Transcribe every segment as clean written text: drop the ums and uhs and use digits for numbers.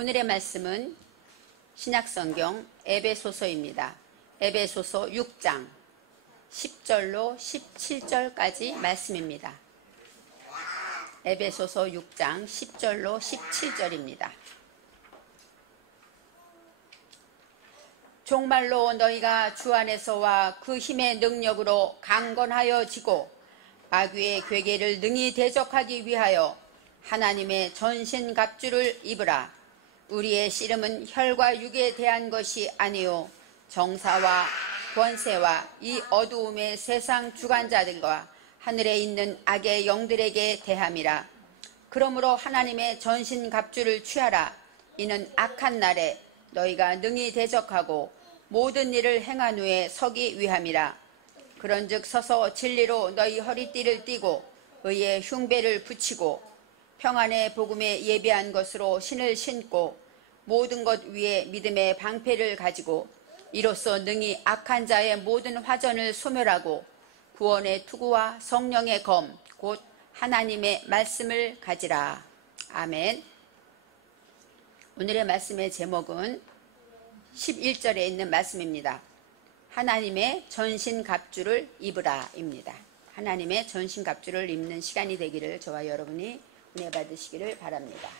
오늘의 말씀은 신약성경 에베소서입니다. 에베소서 6장 10절로 17절까지 말씀입니다. 에베소서 6장 10절로 17절입니다. 종말로 너희가 주 안에서와 그 힘의 능력으로 강건하여지고 마귀의 괴계를 능히 대적하기 위하여 하나님의 전신갑주를 입으라. 우리의 씨름은 혈과 육에 대한 것이 아니요 정사와 권세와 이 어두움의 세상 주관자들과 하늘에 있는 악의 영들에게 대함이라. 그러므로 하나님의 전신갑주를 취하라. 이는 악한 날에 너희가 능히 대적하고 모든 일을 행한 후에 서기 위함이라. 그런즉 서서 진리로 너희 허리띠를 띠고 의의 흉배를 붙이고 평안의 복음에 예비한 것으로 신을 신고 모든 것 위에 믿음의 방패를 가지고 이로써 능히 악한 자의 모든 화전을 소멸하고 구원의 투구와 성령의 검 곧 하나님의 말씀을 가지라. 아멘. 오늘의 말씀의 제목은 11절에 있는 말씀입니다. 하나님의 전신갑주를 입으라 입니다. 하나님의 전신갑주를 입는 시간이 되기를 저와 여러분이 은혜 받으시기를 바랍니다.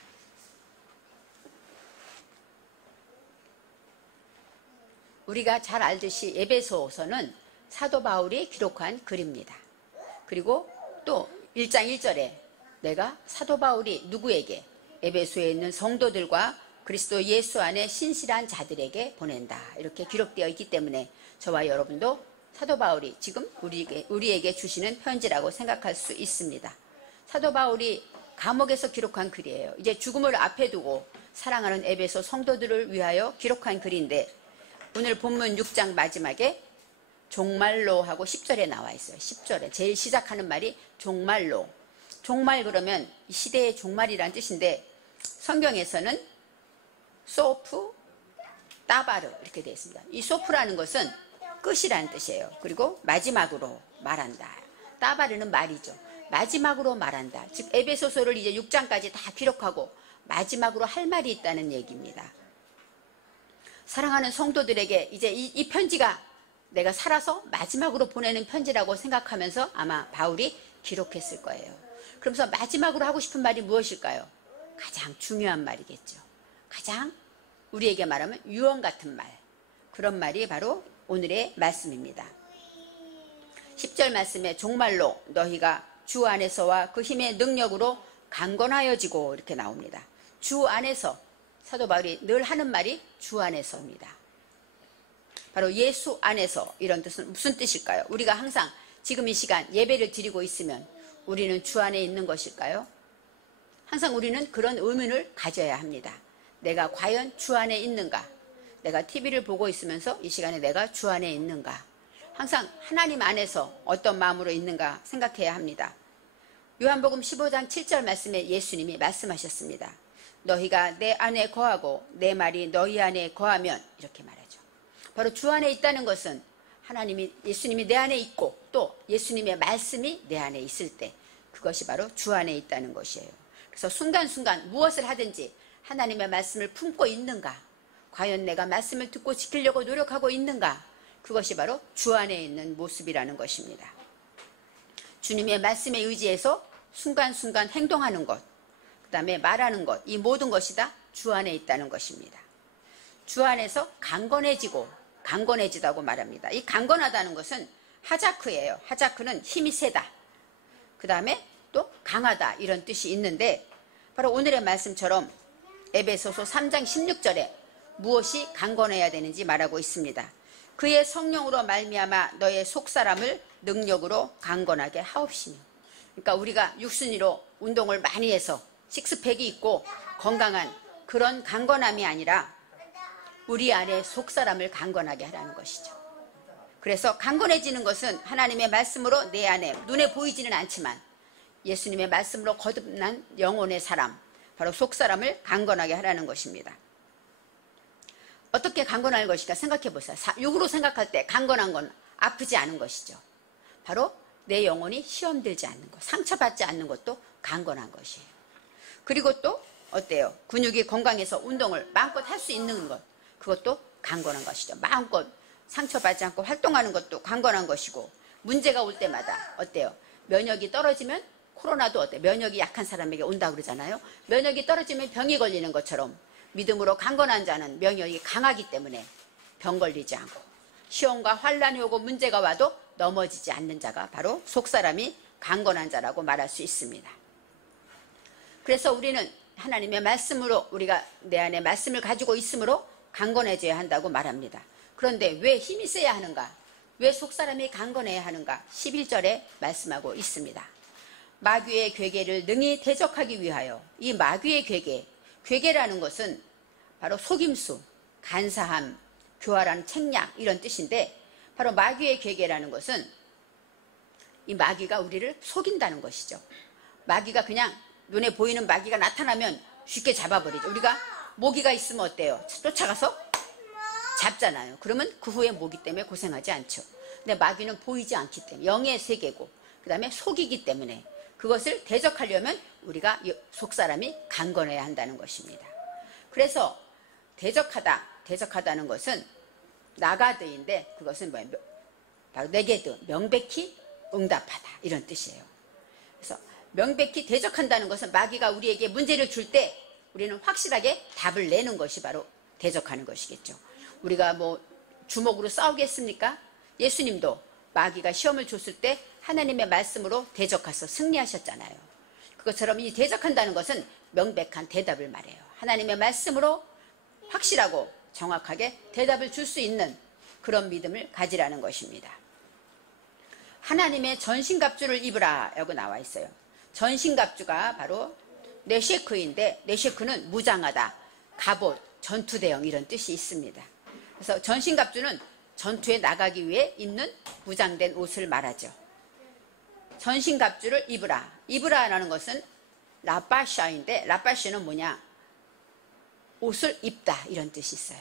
우리가 잘 알듯이 에베소서는 사도 바울이 기록한 글입니다. 그리고 또 1장 1절에 내가 사도 바울이 누구에게? 에베소에 있는 성도들과 그리스도 예수 안에 신실한 자들에게 보낸다. 이렇게 기록되어 있기 때문에 저와 여러분도 사도 바울이 지금 우리에게 주시는 편지라고 생각할 수 있습니다. 사도 바울이 감옥에서 기록한 글이에요. 이제 죽음을 앞에 두고 사랑하는 에베소 성도들을 위하여 기록한 글인데 오늘 본문 6장 마지막에 종말로 하고 10절에 나와 있어요. 10절에 제일 시작하는 말이 종말로. 종말 그러면 시대의 종말이란 뜻인데 성경에서는 소프, 따바르 이렇게 되어 있습니다. 이 소프라는 것은 끝이라는 뜻이에요. 그리고 마지막으로 말한다. 따바르는 말이죠. 마지막으로 말한다. 즉 에베소서를 이제 6장까지 다 기록하고 마지막으로 할 말이 있다는 얘기입니다. 사랑하는 성도들에게 이제 이 편지가 내가 살아서 마지막으로 보내는 편지라고 생각하면서 아마 바울이 기록했을 거예요. 그러면서 마지막으로 하고 싶은 말이 무엇일까요? 가장 중요한 말이겠죠. 가장 우리에게 말하면 유언 같은 말. 그런 말이 바로 오늘의 말씀입니다. 10절 말씀에 종말로 너희가 주 안에서와 그 힘의 능력으로 강건하여지고 이렇게 나옵니다. 주 안에서 사도 바울이 늘 하는 말이 주 안에서입니다. 바로 예수 안에서 이런 뜻은 무슨 뜻일까요? 우리가 항상 지금 이 시간 예배를 드리고 있으면 우리는 주 안에 있는 것일까요? 항상 우리는 그런 의문을 가져야 합니다. 내가 과연 주 안에 있는가? 내가 TV를 보고 있으면서 이 시간에 내가 주 안에 있는가? 항상 하나님 안에서 어떤 마음으로 있는가 생각해야 합니다. 요한복음 15장 7절 말씀에 예수님이 말씀하셨습니다. 너희가 내 안에 거하고 내 말이 너희 안에 거하면 이렇게 말하죠. 바로 주 안에 있다는 것은 예수님이 내 안에 있고 또 예수님의 말씀이 내 안에 있을 때 그것이 바로 주 안에 있다는 것이에요. 그래서 순간순간 무엇을 하든지 하나님의 말씀을 품고 있는가? 과연 내가 말씀을 듣고 지키려고 노력하고 있는가? 그것이 바로 주 안에 있는 모습이라는 것입니다. 주님의 말씀에 의지해서 순간순간 행동하는 것, 그 다음에 말하는 것, 이 모든 것이 다 주 안에 있다는 것입니다. 주 안에서 강건해지다고 말합니다. 이 강건하다는 것은 하자크예요. 하자크는 힘이 세다. 그 다음에 또 강하다 이런 뜻이 있는데 바로 오늘의 말씀처럼 에베소서 3장 16절에 무엇이 강건해야 되는지 말하고 있습니다. 그의 성령으로 말미암아 너의 속사람을 능력으로 강건하게 하옵시며. 그러니까 우리가 육순이로 운동을 많이 해서 식스팩이 있고 건강한 그런 강건함이 아니라 우리 안에 속사람을 강건하게 하라는 것이죠. 그래서 강건해지는 것은 하나님의 말씀으로 내 안에 눈에 보이지는 않지만 예수님의 말씀으로 거듭난 영혼의 사람, 바로 속사람을 강건하게 하라는 것입니다. 어떻게 강건할 것일까 생각해 보세요. 육으로 생각할 때 강건한 건 아프지 않은 것이죠. 바로 내 영혼이 시험들지 않는 것, 상처받지 않는 것도 강건한 것이에요. 그리고 또 어때요? 근육이 건강해서 운동을 마음껏 할 수 있는 것, 그것도 강건한 것이죠. 마음껏 상처받지 않고 활동하는 것도 강건한 것이고, 문제가 올 때마다 어때요? 면역이 떨어지면 코로나도 어때요? 면역이 약한 사람에게 온다고 그러잖아요. 면역이 떨어지면 병이 걸리는 것처럼 믿음으로 강건한 자는 면역이 강하기 때문에 병 걸리지 않고, 시험과 환란이 오고 문제가 와도 넘어지지 않는 자가 바로 속사람이 강건한 자라고 말할 수 있습니다. 그래서 우리는 하나님의 말씀으로, 우리가 내 안에 말씀을 가지고 있으므로 강건해져야 한다고 말합니다. 그런데 왜 힘이 세야 하는가? 왜 속사람이 강건해야 하는가? 11절에 말씀하고 있습니다. 마귀의 괴계를 능히 대적하기 위하여. 이 마귀의 괴계라는 것은 바로 속임수, 간사함, 교활한 책략, 이런 뜻인데, 바로 마귀의 괴계라는 것은 이 마귀가 우리를 속인다는 것이죠. 마귀가 그냥 눈에 보이는 마귀가 나타나면 쉽게 잡아버리죠. 우리가 모기가 있으면 어때요? 쫓아가서 잡잖아요. 그러면 그 후에 모기 때문에 고생하지 않죠. 근데 마귀는 보이지 않기 때문에, 영의 세계고, 그 다음에 속이기 때문에 그것을 대적하려면 우리가 속사람이 강건해야 한다는 것입니다. 그래서 대적하다는 것은 나가드인데, 그것은 뭐예요? 바로 네게드, 명백히 응답하다, 이런 뜻이에요. 그래서 명백히 대적한다는 것은 마귀가 우리에게 문제를 줄 때 우리는 확실하게 답을 내는 것이 바로 대적하는 것이겠죠. 우리가 뭐 주먹으로 싸우겠습니까? 예수님도 마귀가 시험을 줬을 때 하나님의 말씀으로 대적해서 승리하셨잖아요. 그것처럼 이 대적한다는 것은 명백한 대답을 말해요. 하나님의 말씀으로 확실하고 정확하게 대답을 줄 수 있는 그런 믿음을 가지라는 것입니다. 하나님의 전신갑주를 입으라 라고 나와 있어요. 전신갑주가 바로 네쉐크인데, 네쉐크는 무장하다, 갑옷, 전투대형, 이런 뜻이 있습니다. 그래서 전신갑주는 전투에 나가기 위해 입는 무장된 옷을 말하죠. 전신갑주를 입으라. 입으라라는 것은 라파샤인데, 라파샤는 뭐냐? 옷을 입다, 이런 뜻이 있어요.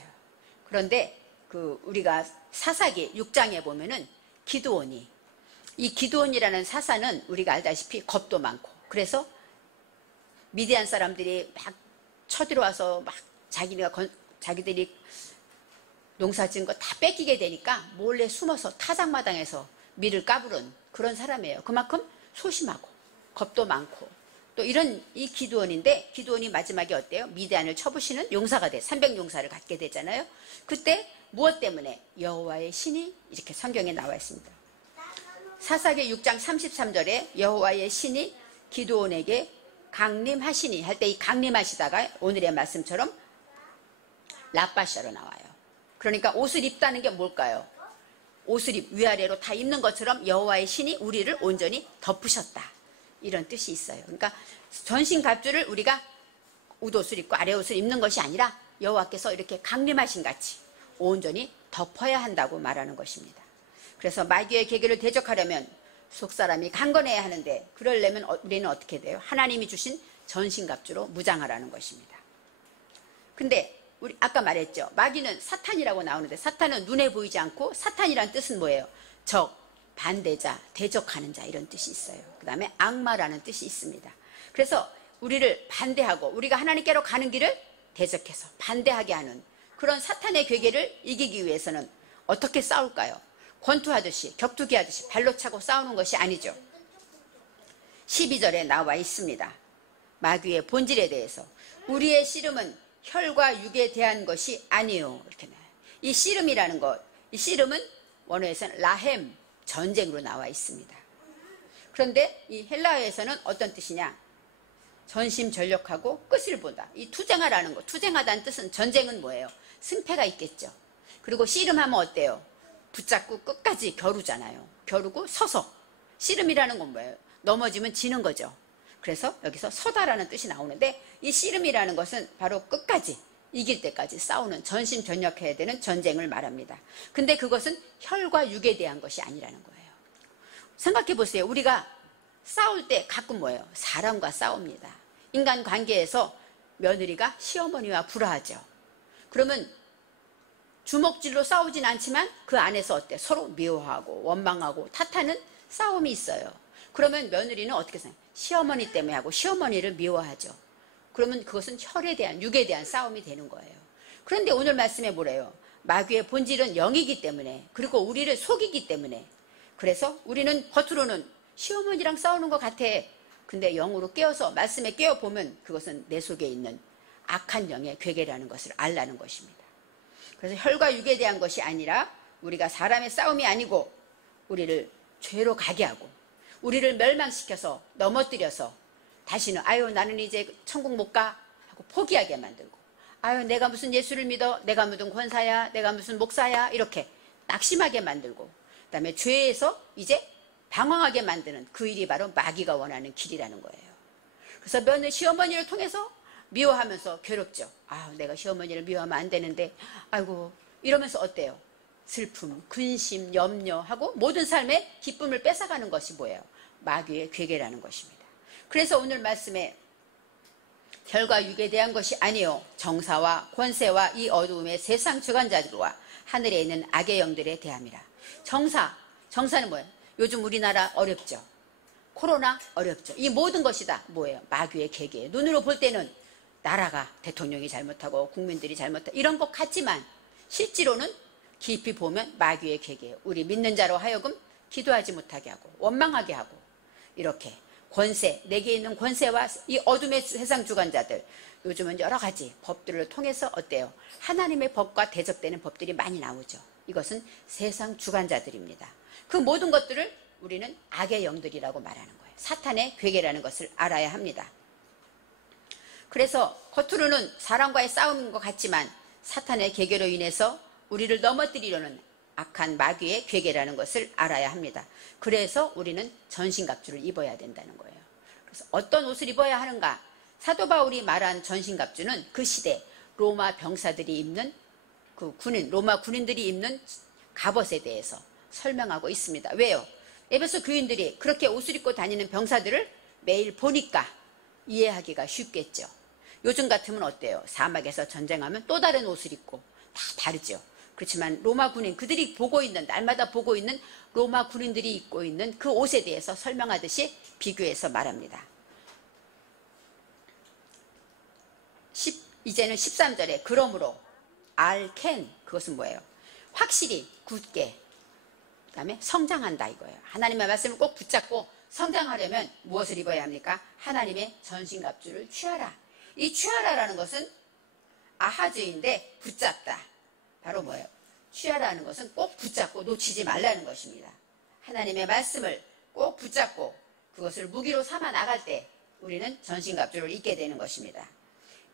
그런데 우리가 사사기 6장에 보면은 기드온이, 이 기드온이라는 사사는 우리가 알다시피 겁도 많고, 그래서 미디안 사람들이 막 쳐들어와서 막 자기들이 농사 지은 거 다 뺏기게 되니까 몰래 숨어서 타작마당에서 밀을 까부른 그런 사람이에요. 그만큼 소심하고 겁도 많고, 또 이런 이 기드온인데, 기드온이 마지막에 어때요? 미디안을 쳐부시는 용사가 돼, 300용사를 갖게 되잖아요. 그때 무엇 때문에? 여호와의 신이, 이렇게 성경에 나와 있습니다. 사사기 6장 33절에 여호와의 신이 기드온에게 강림하시니 할 때, 이 강림하시다가 오늘의 말씀처럼 라빠샤로 나와요. 그러니까 옷을 입다는 게 뭘까요? 옷을 위아래로 다 입는 것처럼 여호와의 신이 우리를 온전히 덮으셨다, 이런 뜻이 있어요. 그러니까 전신갑주를 우리가 웃옷을 입고 아래옷을 입는 것이 아니라 여호와께서 이렇게 강림하신 같이 온전히 덮어야 한다고 말하는 것입니다. 그래서 마귀의 계계를 대적하려면 속사람이 강건해야 하는데, 그러려면 우리는 어떻게 돼요? 하나님이 주신 전신갑주로 무장하라는 것입니다. 근데 우리 아까 말했죠. 마귀는 사탄이라고 나오는데, 사탄은 눈에 보이지 않고, 사탄이란 뜻은 뭐예요? 적, 반대자, 대적하는 자, 이런 뜻이 있어요. 그 다음에 악마라는 뜻이 있습니다. 그래서 우리를 반대하고, 우리가 하나님께로 가는 길을 대적해서 반대하게 하는 그런 사탄의 괴계를 이기기 위해서는 어떻게 싸울까요? 권투하듯이, 격투기 하듯이 발로 차고 싸우는 것이 아니죠. 12절에 나와 있습니다. 마귀의 본질에 대해서. 우리의 씨름은 혈과 육에 대한 것이 아니요, 이렇게 나와요. 이 씨름이라는 것, 이 씨름은 원어에서는 라헴, 전쟁으로 나와 있습니다. 그런데 이 헬라어에서는 어떤 뜻이냐? 전심전력하고 끝을 본다. 이 투쟁하라는 것, 투쟁하다는 뜻은, 전쟁은 뭐예요? 승패가 있겠죠. 그리고 씨름하면 어때요? 붙잡고 끝까지 겨루잖아요. 겨루고 서서. 씨름이라는 건 뭐예요? 넘어지면 지는 거죠. 그래서 여기서 서다라는 뜻이 나오는데, 이 씨름이라는 것은 바로 끝까지, 이길 때까지 싸우는, 전심전력해야 되는 전쟁을 말합니다. 근데 그것은 혈과 육에 대한 것이 아니라는 거예요. 생각해 보세요. 우리가 싸울 때 가끔 뭐예요? 사람과 싸웁니다. 인간관계에서 며느리가 시어머니와 불화하죠. 그러면 주먹질로 싸우진 않지만 그 안에서 어때? 서로 미워하고 원망하고 탓하는 싸움이 있어요. 그러면 며느리는 어떻게 생각해요? 시어머니 때문에 하고 시어머니를 미워하죠. 그러면 그것은 혈에 대한, 육에 대한 싸움이 되는 거예요. 그런데 오늘 말씀에 뭐래요? 마귀의 본질은 영이기 때문에, 그리고 우리를 속이기 때문에, 그래서 우리는 겉으로는 시어머니랑 싸우는 것 같아. 근데 영으로 깨어서 말씀에 깨어보면 그것은 내 속에 있는 악한 영의 괴계라는 것을 알라는 것입니다. 그래서 혈과 육에 대한 것이 아니라 우리가 사람의 싸움이 아니고 우리를 죄로 가게 하고 우리를 멸망시켜서 넘어뜨려서 다시는 아유 나는 이제 천국 못 가 하고 포기하게 만들고, 아유 내가 무슨 예수를 믿어, 내가 무슨 권사야, 내가 무슨 목사야, 이렇게 낙심하게 만들고, 그 다음에 죄에서 이제 방황하게 만드는 그 일이 바로 마귀가 원하는 길이라는 거예요. 그래서 며느리 시어머니를 통해서 미워하면서 괴롭죠. 아 내가 시어머니를 미워하면 안 되는데, 아이고 이러면서 어때요? 슬픔, 근심, 염려하고 모든 삶의 기쁨을 뺏어가는 것이 뭐예요? 마귀의 괴계라는 것입니다. 그래서 오늘 말씀에 혈과 육에 대한 것이 아니요 정사와 권세와 이 어두움의 세상 주관자들과 하늘에 있는 악의 영들에 대함이라. 정사는 뭐예요? 요즘 우리나라 어렵죠. 코로나 어렵죠. 이 모든 것이 다 뭐예요? 마귀의 계계예요. 눈으로 볼 때는 나라가, 대통령이 잘못하고 국민들이 잘못하고 이런 것 같지만 실제로는 깊이 보면 마귀의 계계예요. 우리 믿는 자로 하여금 기도하지 못하게 하고 원망하게 하고, 이렇게 권세, 내게 있는 권세와 이 어둠의 세상 주관자들, 요즘은 여러 가지 법들을 통해서 어때요? 하나님의 법과 대적되는 법들이 많이 나오죠. 이것은 세상 주관자들입니다. 그 모든 것들을 우리는 악의 영들이라고 말하는 거예요. 사탄의 괴계라는 것을 알아야 합니다. 그래서 겉으로는 사람과의 싸움인 것 같지만 사탄의 계계로 인해서 우리를 넘어뜨리려는 악한 마귀의 괴계라는 것을 알아야 합니다. 그래서 우리는 전신갑주를 입어야 된다는 거예요. 그래서 어떤 옷을 입어야 하는가? 사도 바울이 말한 전신갑주는 그 시대 로마 병사들이 입는 그 로마 군인들이 입는 갑옷에 대해서 설명하고 있습니다. 왜요? 에베소 교인들이 그렇게 옷을 입고 다니는 병사들을 매일 보니까 이해하기가 쉽겠죠. 요즘 같으면 어때요? 사막에서 전쟁하면 또 다른 옷을 입고 다 다르죠. 그렇지만 로마 군인, 그들이 보고 있는, 날마다 보고 있는 로마 군인들이 입고 있는 그 옷에 대해서 설명하듯이 비교해서 말합니다. 이제는 13절에 그러므로 알켄, 그것은 뭐예요? 확실히 굳게, 그 다음에 성장한다 이거예요. 하나님의 말씀을 꼭 붙잡고 성장하려면 무엇을 입어야 합니까? 하나님의 전신갑주를 취하라. 이 취하라라는 것은 아하즈인데 붙잡다. 바로 뭐예요? 취하라는 것은 꼭 붙잡고 놓치지 말라는 것입니다. 하나님의 말씀을 꼭 붙잡고 그것을 무기로 삼아 나갈 때 우리는 전신갑주를 입게 되는 것입니다.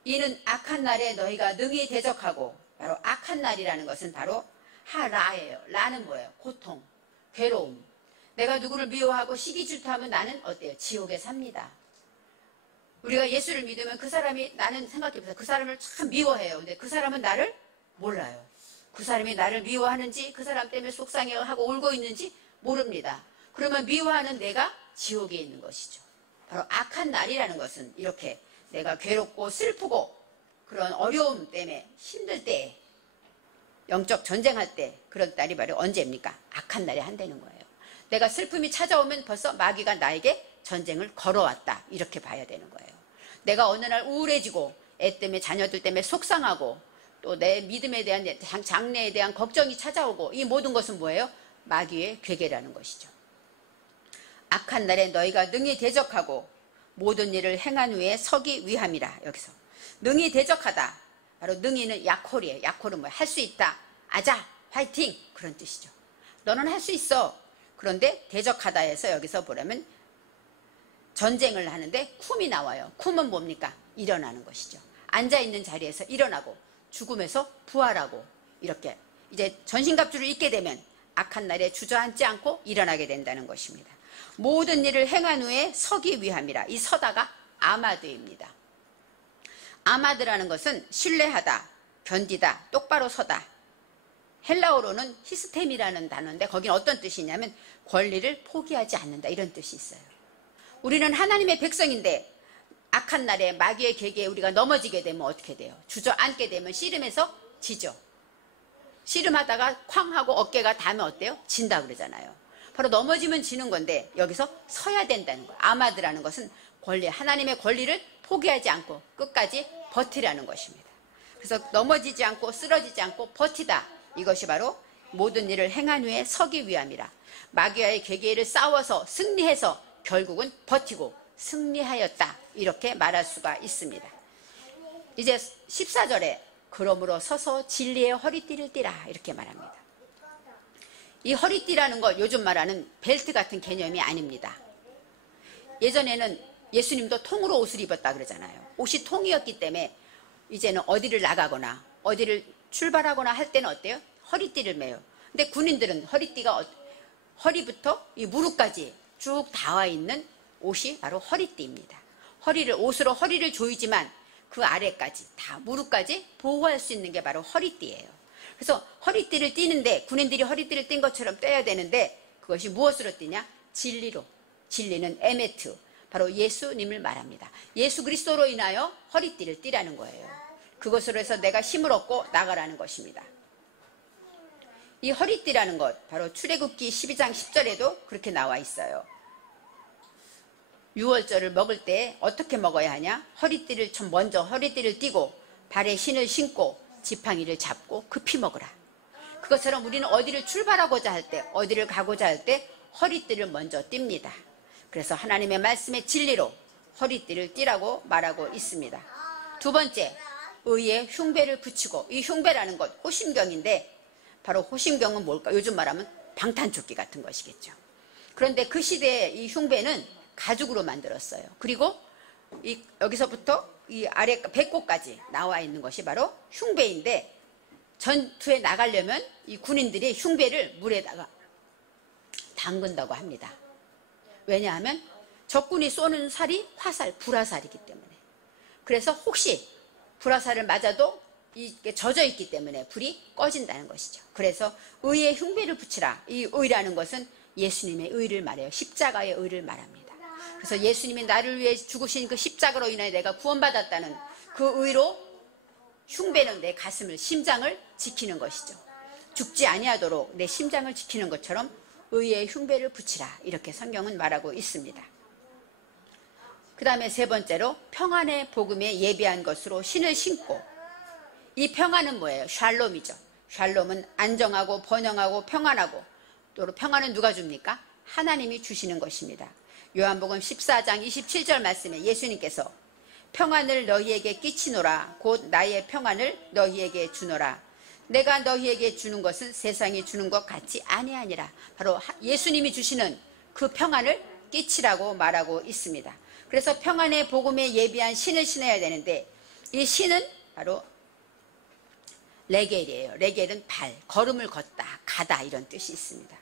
이는 악한 날에 너희가 능히 대적하고, 바로 악한 날이라는 것은 바로 하라예요. 라는 뭐예요? 고통, 괴로움. 내가 누구를 미워하고 시기 질투하면 나는 어때요? 지옥에 삽니다. 우리가 예수를 믿으면 그 사람이, 나는 생각해보세요. 그 사람을 참 미워해요. 근데 그 사람은 나를 몰라요. 그 사람이 나를 미워하는지, 그 사람 때문에 속상해하고 울고 있는지 모릅니다. 그러면 미워하는 내가 지옥에 있는 것이죠. 바로 악한 날이라는 것은 이렇게 내가 괴롭고 슬프고 그런 어려움 때문에 힘들 때, 영적 전쟁할 때, 그런 날이 바로 언제입니까? 악한 날이 한다는 거예요. 내가 슬픔이 찾아오면 벌써 마귀가 나에게 전쟁을 걸어왔다, 이렇게 봐야 되는 거예요. 내가 어느 날 우울해지고 애 때문에, 자녀들 때문에 속상하고 또 내 믿음에 대한, 장래에 대한 걱정이 찾아오고, 이 모든 것은 뭐예요? 마귀의 괴계라는 것이죠. 악한 날에 너희가 능히 대적하고 모든 일을 행한 후에 서기 위함이라. 여기서 능히 대적하다, 바로 능히는 약홀이에요. 약홀은 뭐예요? 할 수 있다, 아자, 화이팅, 그런 뜻이죠. 너는 할 수 있어. 그런데 대적하다 해서 여기서 보려면 전쟁을 하는데 쿰이 나와요. 쿰은 뭡니까? 일어나는 것이죠. 앉아있는 자리에서 일어나고 죽음에서 부활하고, 이렇게 이제 전신갑주를 입게 되면 악한 날에 주저앉지 않고 일어나게 된다는 것입니다. 모든 일을 행한 후에 서기 위함이라. 이 서다가 아마드입니다. 아마드라는 것은 신뢰하다, 견디다, 똑바로 서다. 헬라어로는 히스템이라는 단어인데 거기는 어떤 뜻이냐면 권리를 포기하지 않는다, 이런 뜻이 있어요. 우리는 하나님의 백성인데 악한 날에 마귀의 계계에 우리가 넘어지게 되면 어떻게 돼요? 주저앉게 되면 씨름해서 지죠. 씨름하다가 쾅 하고 어깨가 닿으면 어때요? 진다 그러잖아요. 바로 넘어지면 지는 건데 여기서 서야 된다는 거예요. 아마드라는 것은 권리, 하나님의 권리를 포기하지 않고 끝까지 버티라는 것입니다. 그래서 넘어지지 않고 쓰러지지 않고 버티다. 이것이 바로 모든 일을 행한 후에 서기 위함이라. 마귀와의 괴계를 싸워서 승리해서 결국은 버티고 승리하였다. 이렇게 말할 수가 있습니다. 이제 14절에 그러므로 서서 진리의 허리띠를 띠라 이렇게 말합니다. 이 허리띠라는 것 요즘 말하는 벨트 같은 개념이 아닙니다. 예전에는 예수님도 통으로 옷을 입었다 그러잖아요. 옷이 통이었기 때문에 이제는 어디를 나가거나 어디를 출발하거나 할 때는 어때요? 허리띠를 매요. 근데 군인들은 허리띠가 허리부터 이 무릎까지 쭉 닿아 있는 옷이 바로 허리띠입니다. 옷으로 허리를 조이지만 그 아래까지 다 무릎까지 보호할 수 있는 게 바로 허리띠예요. 그래서 허리띠를 띠는데 군인들이 허리띠를 띈 것처럼 떼야 되는데 그것이 무엇으로 띠냐? 진리로. 진리는 에메트, 바로 예수님을 말합니다. 예수 그리스도로 인하여 허리띠를 띠라는 거예요. 그것으로 해서 내가 힘을 얻고 나가라는 것입니다. 이 허리띠라는 것 바로 출애굽기 12장 10절에도 그렇게 나와 있어요. 유월절을 먹을 때 어떻게 먹어야 하냐? 먼저 허리띠를 띠고 발에 신을 신고 지팡이를 잡고 급히 먹으라. 그것처럼 우리는 어디를 출발하고자 할 때, 어디를 가고자 할 때 허리띠를 먼저 띱니다. 그래서 하나님의 말씀의 진리로 허리띠를 띠라고 말하고 있습니다. 두 번째, 의의 흉배를 붙이고, 이 흉배라는 것 호심경인데 바로 호심경은 뭘까? 요즘 말하면 방탄조끼 같은 것이겠죠. 그런데 그 시대에 이 흉배는 가죽으로 만들었어요. 그리고 여기서부터 이 아래 배꼽까지 나와 있는 것이 바로 흉배인데 전투에 나가려면 이 군인들이 흉배를 물에다가 담근다고 합니다. 왜냐하면 적군이 쏘는 살이 불화살이기 때문에. 그래서 혹시 불화살을 맞아도 이게 젖어 있기 때문에 불이 꺼진다는 것이죠. 그래서 의의 흉배를 붙이라. 이 의라는 것은 예수님의 의를 말해요. 십자가의 의를 말합니다. 그래서 예수님이 나를 위해 죽으신 그 십자가로 인하여 내가 구원받았다는 그 의로 흉배는 내 가슴을, 심장을 지키는 것이죠. 죽지 아니하도록 내 심장을 지키는 것처럼 의의 흉배를 붙이라. 이렇게 성경은 말하고 있습니다. 그 다음에 세 번째로 평안의 복음에 예비한 것으로 신을 신고, 이 평안은 뭐예요? 샬롬이죠. 샬롬은 안정하고 번영하고 평안하고, 또 평안은 누가 줍니까? 하나님이 주시는 것입니다. 요한복음 14장 27절 말씀에 예수님께서 평안을 너희에게 끼치노라. 곧 나의 평안을 너희에게 주노라. 내가 너희에게 주는 것은 세상이 주는 것 같지 아니하니라. 바로 예수님이 주시는 그 평안을 끼치라고 말하고 있습니다. 그래서 평안의 복음에 예비한 신을 신어야 되는데 이 신은 바로 레겔이에요. 레겔은 발, 걸음을 걷다, 가다 이런 뜻이 있습니다.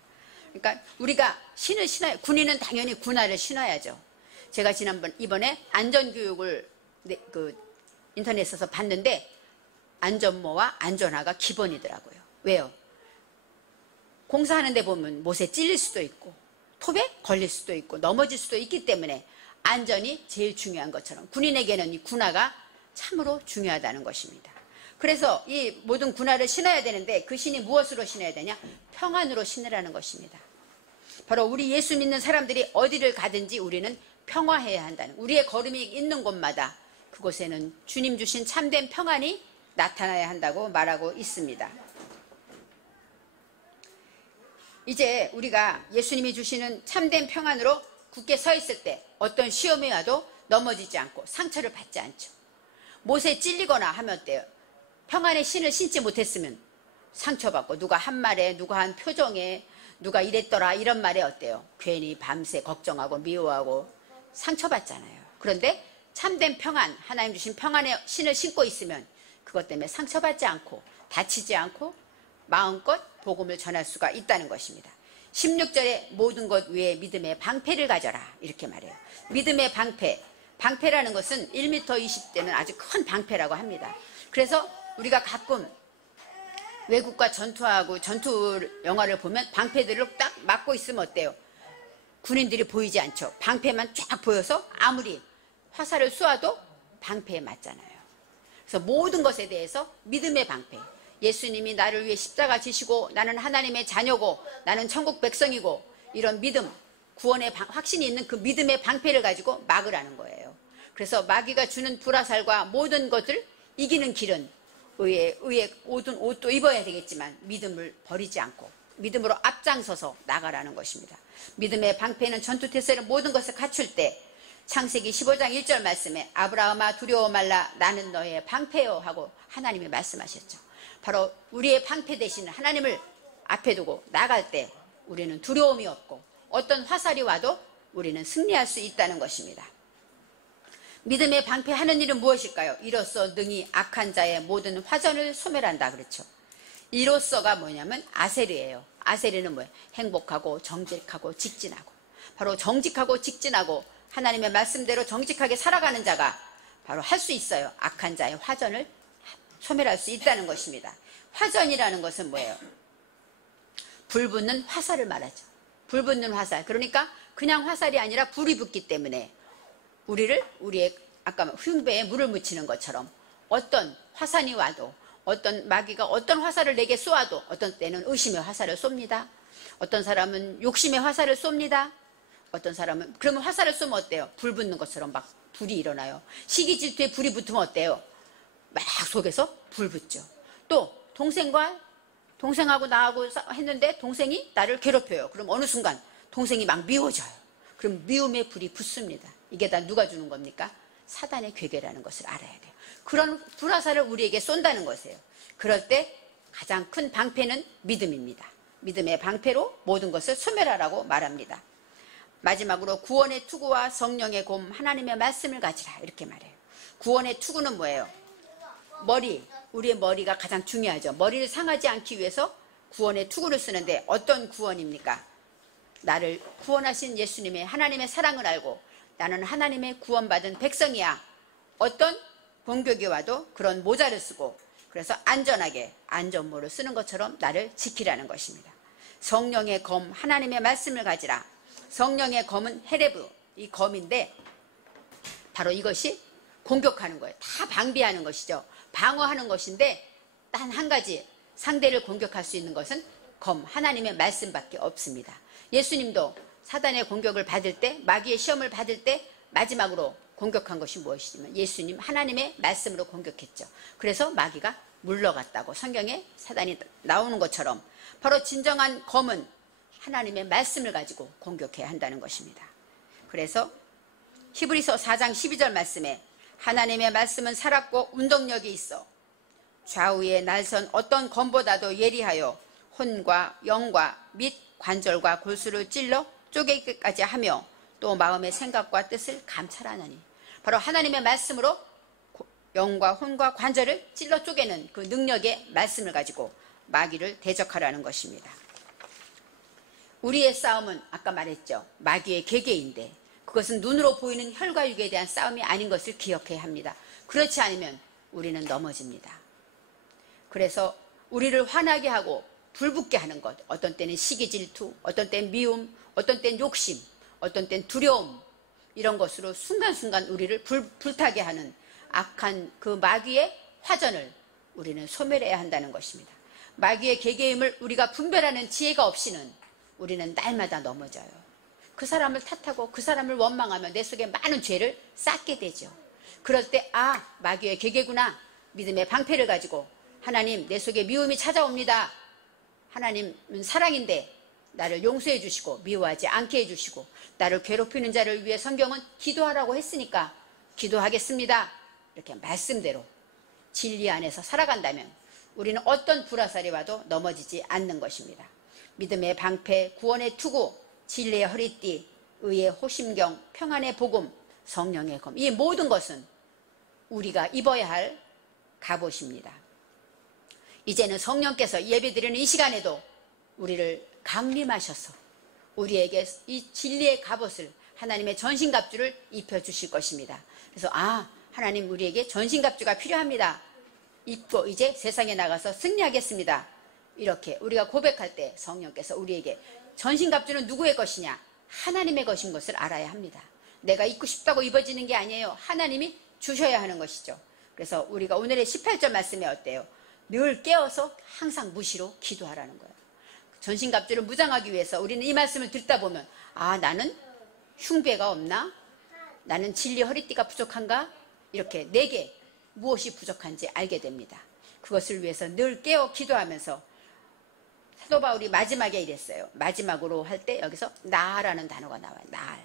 그러니까 우리가 신을 신어야, 군인은 당연히 군화를 신어야죠. 제가 이번에 안전교육을 인터넷에서 봤는데 안전모와 안전화가 기본이더라고요. 왜요? 공사하는 데 보면 못에 찔릴 수도 있고 톱에 걸릴 수도 있고 넘어질 수도 있기 때문에 안전이 제일 중요한 것처럼 군인에게는 이 군화가 참으로 중요하다는 것입니다. 그래서 이 모든 군화를 신어야 되는데 그 신이 무엇으로 신어야 되냐? 평안으로 신으라는 것입니다. 바로 우리 예수 믿는 사람들이 어디를 가든지 우리는 평화해야 한다는, 우리의 걸음이 있는 곳마다 그곳에는 주님 주신 참된 평안이 나타나야 한다고 말하고 있습니다. 이제 우리가 예수님이 주시는 참된 평안으로 굳게 서 있을 때 어떤 시험이 와도 넘어지지 않고 상처를 받지 않죠. 못에 찔리거나 하면 어때요? 평안의 신을 신지 못했으면 상처받고 누가 한 말에, 누가 한 표정에, 누가 이랬더라 이런 말에 어때요? 괜히 밤새 걱정하고 미워하고 상처받잖아요. 그런데 참된 평안, 하나님 주신 평안의 신을 신고 있으면 그것 때문에 상처받지 않고 다치지 않고 마음껏 복음을 전할 수가 있다는 것입니다. 16절에 모든 것 위에 믿음의 방패를 가져라 이렇게 말해요. 믿음의 방패, 방패라는 것은 1m 20대는 아주 큰 방패라고 합니다. 그래서 우리가 가끔 외국과 전투하고 전투 영화를 보면 방패들을 딱 막고 있으면 어때요? 군인들이 보이지 않죠. 방패만 쫙 보여서 아무리 화살을 쏘아도 방패에 맞잖아요. 그래서 모든 것에 대해서 믿음의 방패, 예수님이 나를 위해 십자가 지시고 나는 하나님의 자녀고 나는 천국 백성이고 이런 믿음, 구원의 확신이 있는 그 믿음의 방패를 가지고 막으라는 거예요. 그래서 마귀가 주는 불화살과 모든 것을 이기는 길은 의에 모든 옷도 입어야 되겠지만 믿음을 버리지 않고 믿음으로 앞장서서 나가라는 것입니다. 믿음의 방패는 전투태세는 모든 것을 갖출 때 창세기 15장 1절 말씀에 아브라함아 두려워 말라 나는 너의 방패요 하고 하나님이 말씀하셨죠. 바로 우리의 방패 대신 하나님을 앞에 두고 나갈 때 우리는 두려움이 없고 어떤 화살이 와도 우리는 승리할 수 있다는 것입니다. 믿음의 방패 하는 일은 무엇일까요? 이로써 능히 악한 자의 모든 화전을 소멸한다 그렇죠. 이로써가 뭐냐면 아세르예요. 아세르는 뭐예요? 행복하고 정직하고 직진하고, 바로 정직하고 직진하고 하나님의 말씀대로 정직하게 살아가는 자가 바로 할 수 있어요. 악한 자의 화전을 소멸할 수 있다는 것입니다. 화전이라는 것은 뭐예요? 불붙는 화살을 말하죠. 불붙는 화살. 그러니까 그냥 화살이 아니라 불이 붙기 때문에 우리의 아까 흉배에 물을 묻히는 것처럼 어떤 화산이 와도, 어떤 마귀가 어떤 화살을 내게 쏘아도, 어떤 때는 의심의 화살을 쏩니다. 어떤 사람은 욕심의 화살을 쏩니다. 어떤 사람은, 그러면 화살을 쏘면 어때요? 불 붙는 것처럼 막 불이 일어나요. 시기 질투에 불이 붙으면 어때요? 막 속에서 불 붙죠. 또 동생하고 나하고 했는데 동생이 나를 괴롭혀요. 그럼 어느 순간 동생이 막 미워져요. 그럼 미움의 불이 붙습니다. 이게 다 누가 주는 겁니까? 사단의 괴계라는 것을 알아야 돼요. 그런 불화살을 우리에게 쏜다는 것이에요. 그럴 때 가장 큰 방패는 믿음입니다. 믿음의 방패로 모든 것을 소멸하라고 말합니다. 마지막으로 구원의 투구와 성령의 곰 하나님의 말씀을 가지라 이렇게 말해요. 구원의 투구는 뭐예요? 우리의 머리가 가장 중요하죠. 머리를 상하지 않기 위해서 구원의 투구를 쓰는데 어떤 구원입니까? 나를 구원하신 예수님의 하나님의 사랑을 알고 나는 하나님의 구원받은 백성이야. 어떤 공격이 와도 그런 모자를 쓰고, 그래서 안전하게 안전모를 쓰는 것처럼 나를 지키라는 것입니다. 성령의 검 하나님의 말씀을 가지라. 성령의 검은 헤레브, 이 검인데 바로 이것이 공격하는 거예요. 다 방비하는 것이죠. 방어하는 것인데 단 한 가지 상대를 공격할 수 있는 것은 검 하나님의 말씀밖에 없습니다. 예수님도 사단의 공격을 받을 때, 마귀의 시험을 받을 때 마지막으로 공격한 것이 무엇이냐면 예수님 하나님의 말씀으로 공격했죠. 그래서 마귀가 물러갔다고 성경에 사단이 나오는 것처럼 바로 진정한 검은 하나님의 말씀을 가지고 공격해야 한다는 것입니다. 그래서 히브리서 4장 12절 말씀에 하나님의 말씀은 살았고 운동력이 있어 좌우에 날선 어떤 검보다도 예리하여 혼과 영과 및 관절과 골수를 찔러 쪼개기까지 하며 또 마음의 생각과 뜻을 감찰하느니, 바로 하나님의 말씀으로 영과 혼과 관절을 찔러 쪼개는 그 능력의 말씀을 가지고 마귀를 대적하라는 것입니다. 우리의 싸움은 아까 말했죠. 마귀의 계계인데 그것은 눈으로 보이는 혈과 육에 대한 싸움이 아닌 것을 기억해야 합니다. 그렇지 않으면 우리는 넘어집니다. 그래서 우리를 화나게 하고 불붙게 하는 것, 어떤 때는 시기 질투, 어떤 때는 미움, 어떤 때는 욕심, 어떤 때는 두려움, 이런 것으로 순간순간 우리를 불타게 하는 악한 그 마귀의 화전을 우리는 소멸해야 한다는 것입니다. 마귀의 계계임을 우리가 분별하는 지혜가 없이는 우리는 날마다 넘어져요. 그 사람을 탓하고 그 사람을 원망하며 내 속에 많은 죄를 쌓게 되죠. 그럴 때 마귀의 계계구나. 믿음의 방패를 가지고 하나님, 내 속에 미움이 찾아옵니다. 하나님은 사랑인데 나를 용서해 주시고 미워하지 않게 해주시고 나를 괴롭히는 자를 위해 성경은 기도하라고 했으니까 기도하겠습니다. 이렇게 말씀대로 진리 안에서 살아간다면 우리는 어떤 불화살이 와도 넘어지지 않는 것입니다. 믿음의 방패, 구원의 투구, 진리의 허리띠, 의의 호심경, 평안의 복음, 성령의 검, 이 모든 것은 우리가 입어야 할 갑옷입니다. 이제는 성령께서 예배드리는 이 시간에도 우리를 강림하셔서 우리에게 이 진리의 갑옷을, 하나님의 전신갑주를 입혀주실 것입니다. 그래서 하나님 우리에게 전신갑주가 필요합니다. 입고 이제 세상에 나가서 승리하겠습니다. 이렇게 우리가 고백할 때 성령께서 우리에게, 전신갑주는 누구의 것이냐? 하나님의 것인 것을 알아야 합니다. 내가 입고 싶다고 입어지는 게 아니에요. 하나님이 주셔야 하는 것이죠. 그래서 우리가 오늘의 18절 말씀에 어때요? 늘 깨어서 항상 무시로 기도하라는 거예요. 전신갑주를 무장하기 위해서 우리는 이 말씀을 듣다 보면 나는 흉배가 없나? 나는 진리 허리띠가 부족한가? 이렇게 내게 무엇이 부족한지 알게 됩니다. 그것을 위해서 늘 깨어 기도하면서 사도 바울이 마지막에 이랬어요. 마지막으로 할 때 여기서 나라는 단어가 나와요. 날.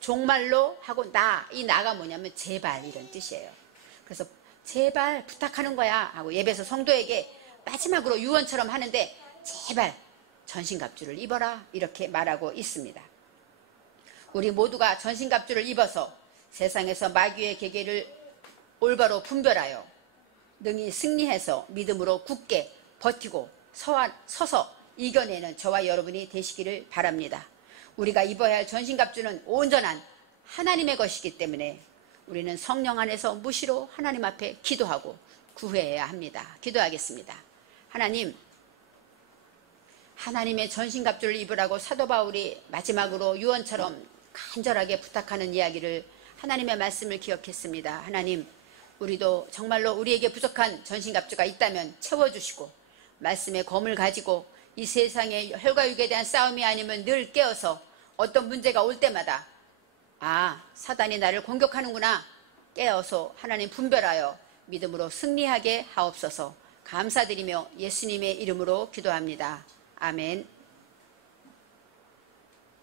종말로 하고 나. 이 나가 뭐냐면 제발 이런 뜻이에요. 그래서 제발 부탁하는 거야 하고 예배소 성도에게 마지막으로 유언처럼 하는데 제발 전신갑주를 입어라 이렇게 말하고 있습니다. 우리 모두가 전신갑주를 입어서 세상에서 마귀의 계계를 올바로 분별하여 능히 승리해서 믿음으로 굳게 버티고 서서 이겨내는 저와 여러분이 되시기를 바랍니다. 우리가 입어야 할 전신갑주는 온전한 하나님의 것이기 때문에 우리는 성령 안에서 무시로 하나님 앞에 기도하고 구해야 합니다. 기도하겠습니다. 하나님, 하나님의 전신갑주를 입으라고 사도 바울이 마지막으로 유언처럼 간절하게 부탁하는 이야기를 하나님의 말씀을 기억했습니다. 하나님, 우리도 정말로 우리에게 부족한 전신갑주가 있다면 채워주시고 말씀의 검을 가지고 이 세상의 혈과육에 대한 싸움이 아니면 늘 깨어서 어떤 문제가 올 때마다 사단이 나를 공격하는구나 깨어서 하나님 분별하여 믿음으로 승리하게 하옵소서. 감사드리며 예수님의 이름으로 기도합니다. 아멘.